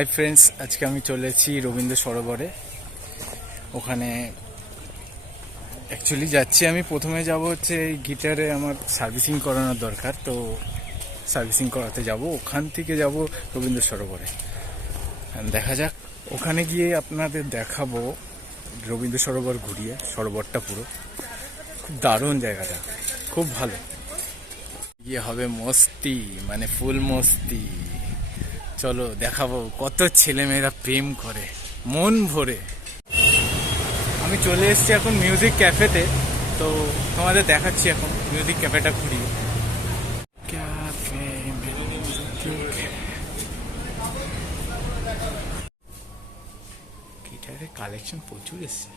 Hi friends, আজকে আমি চলেছি রবীন্দ্র সরোবরে। ওখানে অ্যাকচুয়ালি যাচ্ছি আমি। প্রথমে যাব হচ্ছে এই গিটারে আমার সার্ভিসিং করানোর দরকার, তো সার্ভিসিং করাতে যাব। ওখান থেকে যাব রবীন্দ্র সরোবরে। দেখা যাক, ওখানে গিয়ে আপনাদের দেখাবো রবীন্দ্র সরোবর ঘুরিয়ে। সরোবরটা পুরো খুব দারুণ জায়গাটা, খুব ভালো। গিয়ে হবে মস্তি, মানে ফুল মস্তি। চলো দেখাবো কত ছেলেমেয়েরা প্রেম করে মন ভরে। আমি চলে এসেছি এখন মিউজিক ক্যাফেতে, তো তোমাদের দেখাচ্ছি এখন মিউজিক ক্যাফেটা ঘুরিয়ে। গিটারের কালেকশন প্রচুর এসছে।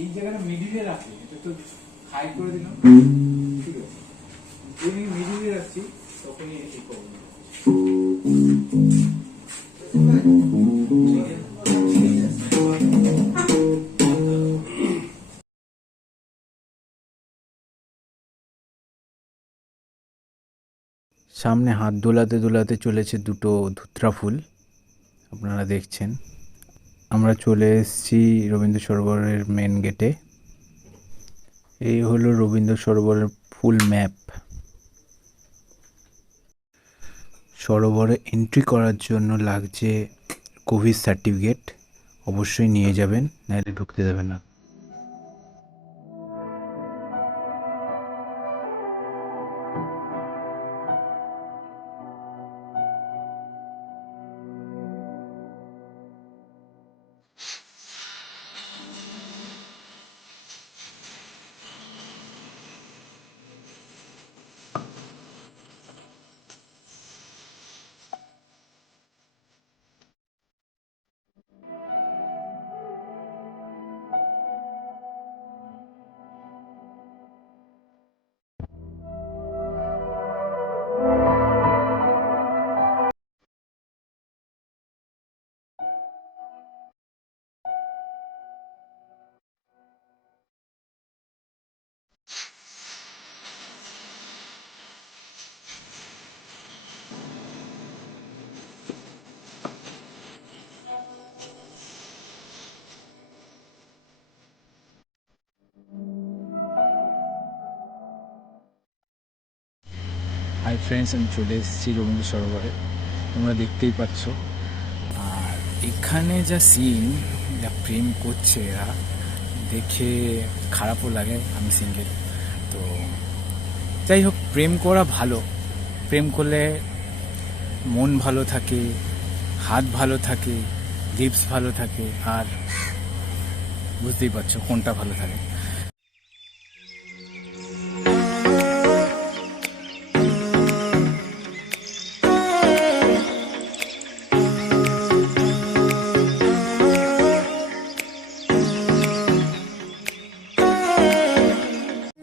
এই জায়গাটা মিডিলে রাখি, এটা তো হাই করে দিলাম, ঠিক আছে। যখনই মিডিলে রাখছি তখনই এই প্রবলেম। সামনে হাত দোলাতে দোলাতে চলেছে দুটো ধুতরা ফুল, আপনারা দেখছেন। আমরা চলে এসেছি রবীন্দ্র সরোবরের মেন গেটে। এই হলো রবীন্দ্র সরোবরের ফুল ম্যাপ। সরোবরে এন্ট্রি করার জন্য লাগছে কোভিড সার্টিফিকেট, অবশ্যই নিয়ে যাবেন, নাহলে ঢুকতে দেবেন না। হাই ফ্রেন্ডস, আমি চলে এসেছি রবীন্দ্র সরোবরে, তোমরা দেখতেই পাচ্ছ। আর এখানে যা সিন, যা প্রেম করছে এরা, দেখে খারাপও লাগে। আমি সিঙ্গেল, তো যাই হোক, প্রেম করা ভালো। প্রেম করলে মন ভালো থাকে, হাত ভালো থাকে, লিপস ভালো থাকে, আর বুঝতেই পারছো কোনটা ভালো থাকে।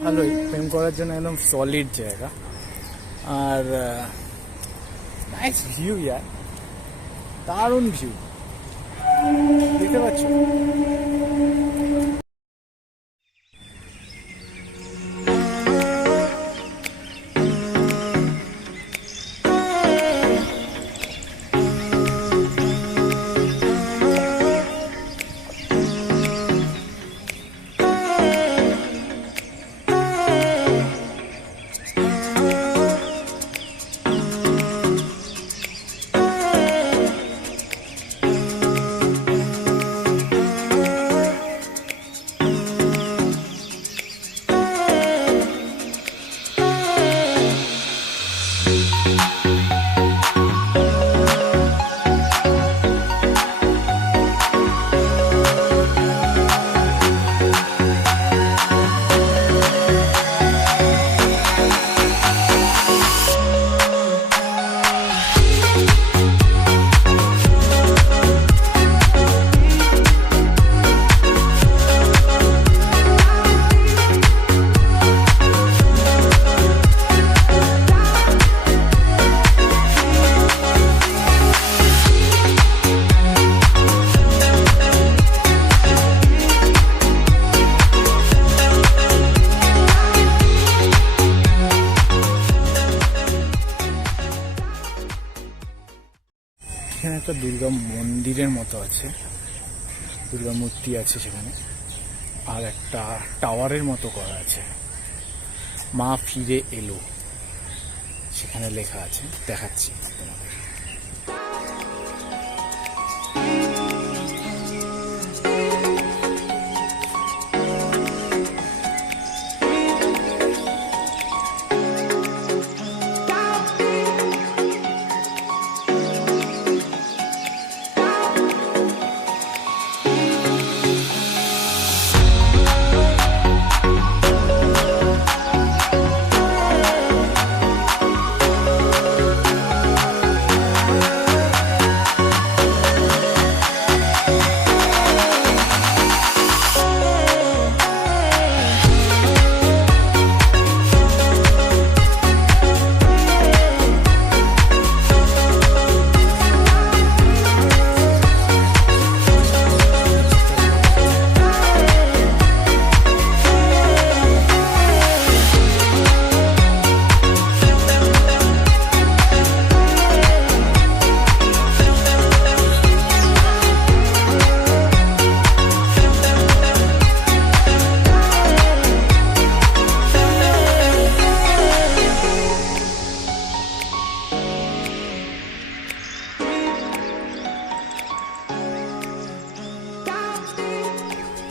ভালোই, প্রেম করার জন্য একদম সলিড জায়গা। আর নাইস ভিউ, ইয়ার দারুণ ভিউ, দেখতে পাচ্ছ। একটা দুর্গা মন্দিরের মতো আছে, দুর্গা মূর্তি আছে সেখানে, আর একটা টাওয়ারের মতো করা আছে, মা ফিরে এলো সেখানে লেখা আছে, দেখাচ্ছি তোমাদের।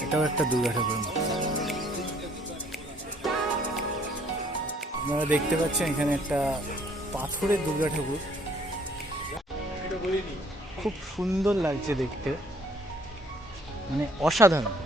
এটাও একটা দুর্গা ঠাকুরের মতো। আপনারা দেখতে পাচ্ছেন এখানে একটা পাথরের দুর্গা ঠাকুর, খুব সুন্দর লাগছে দেখতে, মানে অসাধারণ।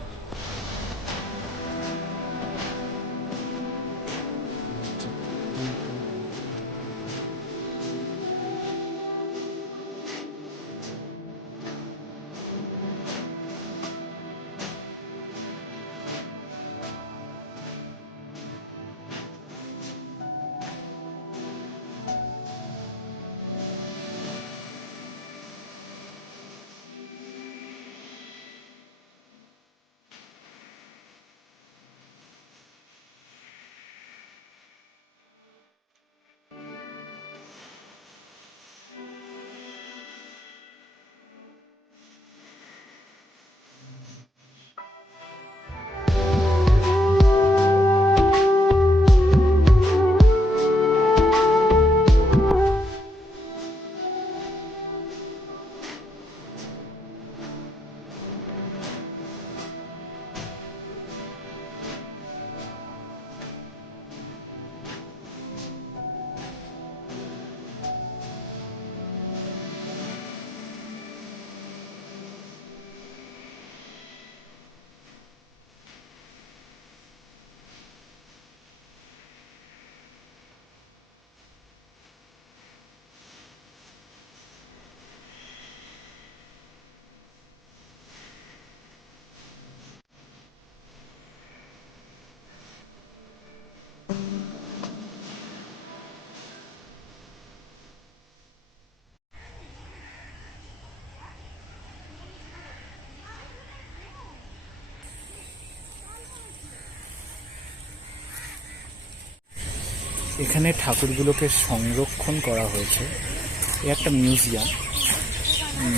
এখানে ঠাকুরগুলোকে সংরক্ষণ করা হয়েছে, এ একটা মিউজিয়াম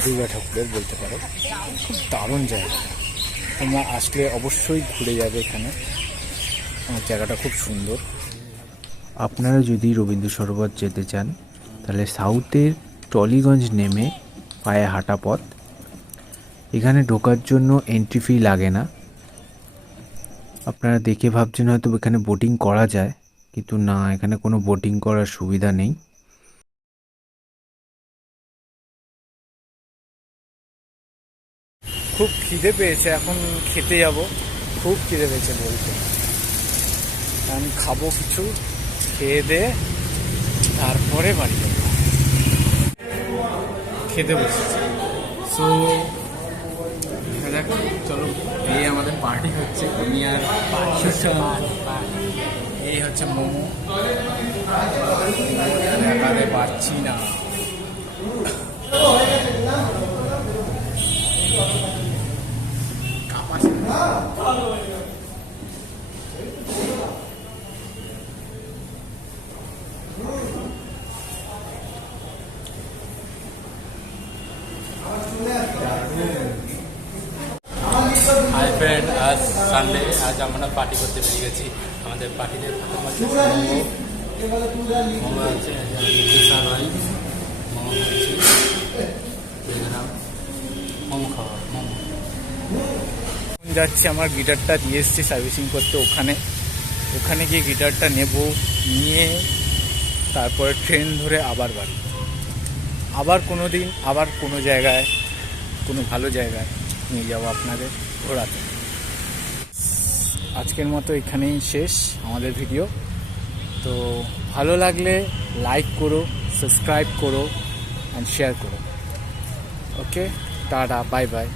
দুর্গা ঠাকুরের বলতে পারো, খুব দারুণ জায়গা। তোমরা আসলে অবশ্যই ঘুরে যাবে এখানে, জায়গাটা খুব সুন্দর। আপনারা যদি রবীন্দ্র সরোবর যেতে চান তাহলে সাউথের টলিগঞ্জ নেমে পায়ে হাঁটা পথ, এখানে ঢোকার জন্য এন্ট্রি ফি লাগে না। আপনারা দেখে ভাবছেন হয়তো এখানে বোটিং করা যায়, কিন্তু না, এখানে কোনো বোটিং করার সুবিধা নেই। খুব খিদে পেয়েছে, এখন খেতে যাব, খুব খিদে পেয়েছে বলতে। আমি খাবো কিছু, খেয়ে দে তারপরে বাড়ি যাবো, খেতে বসেছি। সো দেখো, চলো, এই আমাদের পার্টি হচ্ছে, আমি আর এই হচ্ছে মোমো, দেখাতে পারছি না। আজ সানডে, আজ আমরা পার্টি করতে বেরিয়ে গেছি। আমাদের পার্টিতে প্রথম হচ্ছে মোমো আছে, মোমো খাচ্ছি, মোমো খাওয়া মোমো। যাচ্ছি আমার গিটারটা দিয়ে এসছি সার্ভিসিং করতে, ওখানে গিয়ে গিটারটা নেব, নিয়ে তারপরে ট্রেন ধরে আবার বাড়ি, আবার কোনো দিন আবার কোনো জায়গায়, কোনো ভালো জায়গায় নিয়ে যাবো আপনাদের ঘোরাতে। আজকের মতো এখানেই শেষ আমাদের ভিডিও। তো ভালো লাগলে লাইক করো, সাবস্ক্রাইব করো অ্যান্ড শেয়ার করো। ওকে, টাটা, বাই বাই।